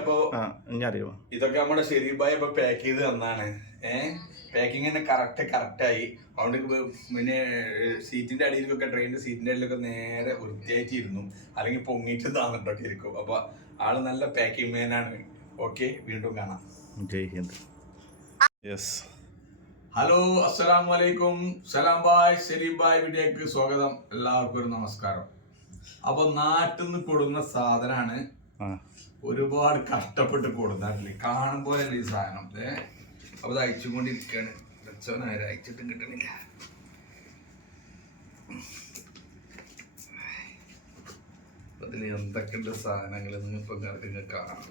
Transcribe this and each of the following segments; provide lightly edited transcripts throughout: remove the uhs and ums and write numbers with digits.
അപ്പൊ ഇതൊക്കെ നമ്മുടെ ഷെരീബായി ഇപ്പൊ പാക്ക് ചെയ്ത് തന്നാണ്. പാക്കിങ് തന്നെ കറക്റ്റായി. അതുകൊണ്ട് പിന്നെ സീറ്റിന്റെ അടിയിലൊക്കെ ട്രെയിനിന്റെ സീറ്റിന്റെ അടിയിലൊക്കെ നേരെ വൃത്തിയായിട്ടിരുന്നു, അല്ലെങ്കിൽ പൊങ്ങിയിട്ട് താന്നിട്ടൊക്കെ ഇരിക്കും. അപ്പൊ ആള് നല്ല പാക്കിംഗ് മാനാണ്. ഓക്കെ, വീണ്ടും കാണാം. ജയ് ഹിന്ദ്. യെസ്, ഹലോ, അസ്സലാമു അലൈക്കും. സലാം ബായ്, ഷെരീബ് ബായ് വീഡിയോക്ക് സ്വാഗതം. എല്ലാവർക്കും ഒരു നമസ്കാരം. അപ്പൊ നാട്ടിൽ നിന്ന് കൊടുക്കുന്ന സാധനമാണ്, ഒരുപാട് കഷ്ടപ്പെട്ട് കൊടുത്തിട്ടില്ലേ, കാണും പോലെയല്ല ഈ സാധനം. അപ്പൊ ഇത് അയച്ചുകൊണ്ടിരിക്കുകയാണ്. അയച്ചിട്ടും കിട്ടണില്ല. അതിൽ എന്തൊക്കെയുണ്ട് സാധനങ്ങൾ നിങ്ങളിപ്പോ നിങ്ങൾക്ക് കാണാം.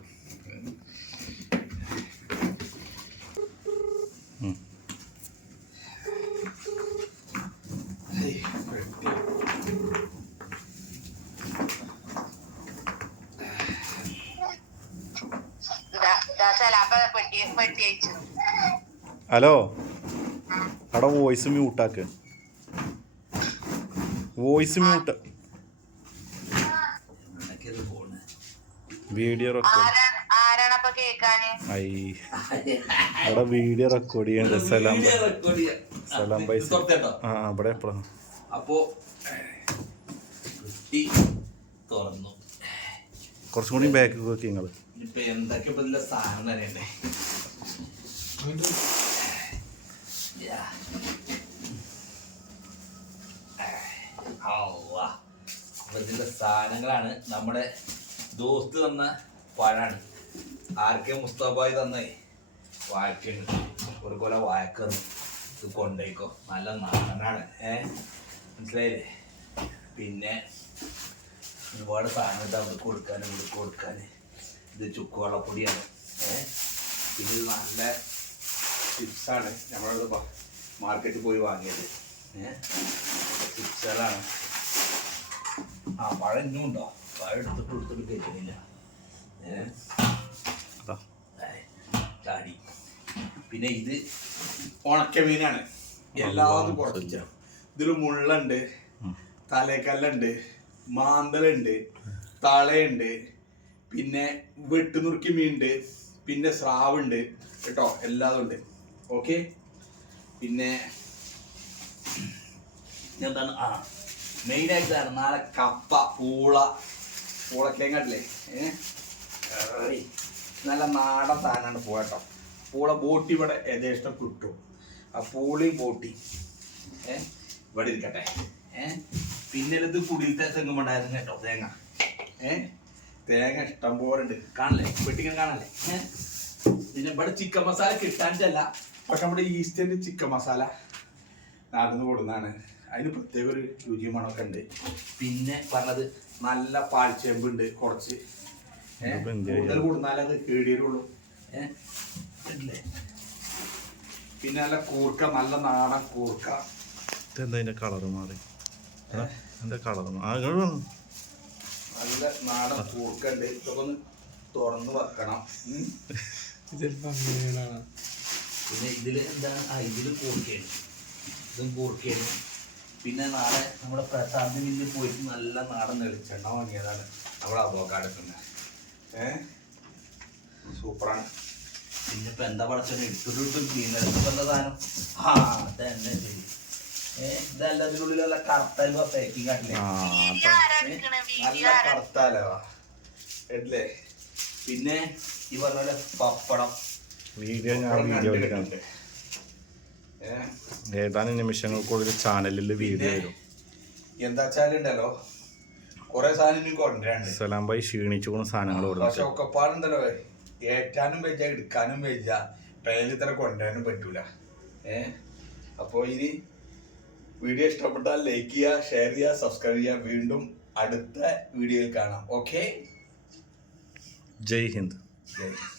ഹലോ, അവിടെ വോയിസ് മ്യൂട്ടാക്ക്. Voice mute. Video record. അവിടെ വീഡിയോ റെക്കോർഡ് ചെയ്യണ്ട. സലാം ബൈ. ആ, അവിടെ എപ്പോഴാണ്? അപ്പോ തുറന്നു. കുറച്ചും കൂടി ബാക്ക് നോക്കി നിങ്ങള്. ഇപ്പൊ എന്തൊക്കെ സാധനം തന്നെയുണ്ട്. ഇതിന്റെ സാധനങ്ങളാണ്. നമ്മുടെ ദോസ്ത് തന്ന പഴാണ്. ആർക്കെ മുസ്തഫായി തന്നേ വാഴക്കുണ്ട്. ഒരു കൊല വാഴക്കുന്നു. ഇത് കൊണ്ടേക്കോ, നല്ല നാടനാണ്. മനസ്സിലായില്ലേ? പിന്നെ ഒരുപാട് സാധനങ്ങൾ അവിടെ കൊടുക്കാൻ. ഇത് ചുക്കുവെള്ളപ്പൊടിയാണ്. പിന്നെ ഇത് നല്ല ചിപ്സാണ്. നമ്മളത് മാർക്കറ്റിൽ പോയി വാങ്ങിയത് ചിപ്സുകളാണ്. പഴം ഇന്നും ഉണ്ടോ? പഴം എടുത്തിട്ട് കേൾക്കുന്നില്ല. ചാടി. പിന്നെ ഇത് ഉണക്കമീനാണ്. എല്ലാതും കുറച്ച്. ഇതിൽ മുള്ളുണ്ട്, തലേക്കല്ലുണ്ട്, മാന്തലുണ്ട്, തളയുണ്ട്, പിന്നെ വെട്ടുനുറുക്കി മീനുണ്ട്, പിന്നെ സ്രാവുണ്ട് കേട്ടോ. എല്ലാതും ഉണ്ട്. ഓക്കെ. പിന്നെ എന്താണ് മെയിനായിട്ടാണ് നാളെ കപ്പ, പൂളക്കേങ്ങല്ലേ, നല്ല നാടൻ സാധനമാണ് പൂളട്ടോ. പൂള ബോട്ടി ഇവിടെ യഥേഷ്ടം കിട്ടും. ആ പൂളി ബോട്ടി ഇവിടെ ഇരിക്കട്ടെ. പിന്നെ ഇത് കുടിയിലത്തെ തെങ്ങും ഉണ്ടായിരുന്നു കേട്ടോ. തേങ്ങ ഇഷ്ടം പോലെ ഉണ്ട്. കാണല്ലേ, വെട്ടിങ്ങനെ കാണല്ലേ. പിന്നെ ഇവിടെ ചിക്കൻ മസാല കിട്ടാനിട്ടല്ല, പക്ഷെ നമ്മുടെ ഈസ്റ്റേൺ ചിക്കൻ മസാല നടന്നു കൊടുക്കുന്നതാണ്. അതിന് പ്രത്യേക ഒരു രുചി മണമൊക്കെ ഉണ്ട്. പിന്നെ പറഞ്ഞത് നല്ല പാൽച്ചേമ്പുണ്ട് കുറച്ച്. കൂടുതൽ കൊടുത്താലേ അത് കേടിയുള്ളൂ. പിന്നെ നല്ല കൂർക്ക, നല്ല നാടൻ കൂർക്ക. കളറ് മാറി. നല്ല നാടൻ കൂർക്ക ഉണ്ട്. ഇതൊക്കെ ഒന്ന് തുറന്ന് വെക്കണം. പിന്നെ ഇതില് എന്താണ്, ഇതില് കൂർക്കയാണ്. ഇതും കൂർക്കയാണ്. പിന്നെ നാളെ നമ്മുടെ പ്രസാദ് മില്ലിൽ പോയിട്ട് നല്ല നാടൻ വെളിച്ചെണ്ണ വാങ്ങിയതാണ്. നമ്മുടെ അവോക്കാഡോ സൂപ്പറാണ്. പിന്നെ ഇപ്പൊ എന്താ പഠിച്ചത് ഇട്ടിട്ട് മീനെടുക്കുന്ന സാധനം. അതന്നെ ശരി. ഇതല്ല, ഇതിനുള്ളിലുള്ള കറുത്തലുവ പാക്കിങ് ആട്ടില്ലേ, നല്ല കറുത്താലോ അല്ലേ. പിന്നെ ഈ പറഞ്ഞ പോലെ പപ്പടം. ഏതാനും നിമിഷങ്ങൾക്കുള്ളിൽ ചാനലിൽ വീഡിയോ വരും. എന്താ വെച്ചാലുണ്ടല്ലോ, കൊറേ സാധനം കൊണ്ടുവരാണ്ട്. സലാം ഭായി ക്ഷീണിച്ചു പോകുന്ന സാധനങ്ങൾ. പക്ഷെ ഒക്കെപ്പാടുണ്ടല്ലോ, ഏറ്റാനും വെച്ച എടുക്കാനും വെച്ച ട്രെയിനിൽ ഇത്ര കൊണ്ടുവരാനും പറ്റൂല. അപ്പോ ഇനി വീഡിയോ ഇഷ്ടപ്പെട്ടാൽ ലൈക്ക് ചെയ്യുക, ഷെയർ ചെയ്യുക, സബ്സ്ക്രൈബ് ചെയ്യുക. വീണ്ടും അടുത്ത വീഡിയോയിൽ കാണാം. ഓക്കെ, ജയ് ഹിന്ദ്. ജയ് ഹിന്ദ്.